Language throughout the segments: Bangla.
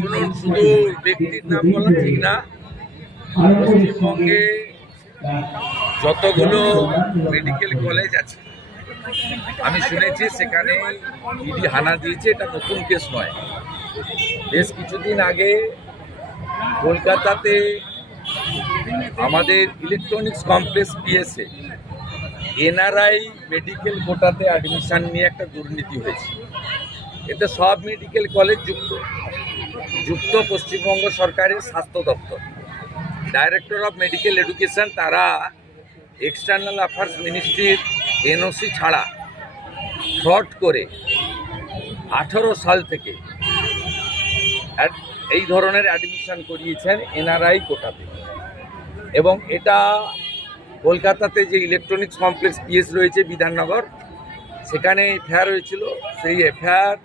শুনুন শুধু ব্যক্তির নাম বলা ঠিক না পশ্চিমবঙ্গে যতগুলো মেডিকেল কলেজ আছে, আমি শুনেছি সেখানে ইডি হানা দিয়েছে, এটা নতুন কেস নয়। বেশ কিছুদিন আগে কলকাতাতে আমাদের electronics complex PSA NRI medical কোটাতে admission নিয়ে একটা দুর্নীতি হয়েছে। এতে সব মেডিকেল কলেজ যুক্ত। যুক্ত পশ্চিমবঙ্গ সরকারের স্বাস্থ্য দপ্তর। ডাইরেক্টর অফ মেডিকেল এডুকেশন তারা এক্সটার্নাল অ্যাফেয়ার্স মিনিস্ট্রির এনওসি ছাড়া ফ্রড করে আঠারো সাল থেকে এই ধরনের অ্যাডমিশন করিয়েছেন এনআরআই কোটাতে। এবং এটা কলকাতাতে যে ইলেকট্রনিক্স কমপ্লেক্স পিএস রয়েছে বিধাননগর, সেখানে এফআইআর হয়েছিল। সেই এফআইআর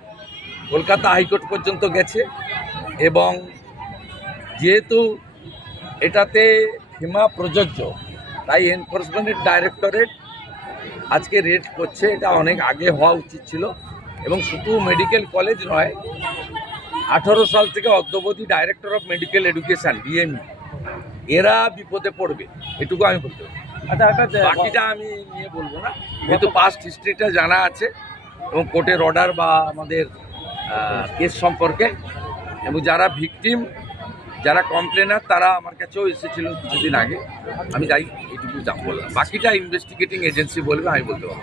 কলকাতা হাইকোর্ট পর্যন্ত গেছে এবং যেহেতু এটাতে ফিমা প্রযোজ্য তাই এনফোর্সমেন্টের ডাইরেক্টরেট আজকে রেড করছে এটা অনেক আগে হওয়া উচিত ছিল এবং শুধু মেডিকেল কলেজ নয় আঠারো সাল থেকে অদ্যবধি director of medical education DME এরা বিপদে পড়বে এটুকু আমি বলতে পারি। আচ্ছা বাকিটা আমি নিয়ে বলব না যেহেতু পাস্ট হিস্ট্রিটা জানা আছে এবং কোর্টের অর্ডার বা আমাদের কেস সম্পর্কে। এবং যারা ভিকটিম যারা কমপ্লেনার তারা আমার কাছেও এসেছিল কিছুদিন আগে। আমি যাই, এটুকু বললাম বাকিটা ইনভেস্টিগেটিং এজেন্সি বলবে, আমি বলতে পারব।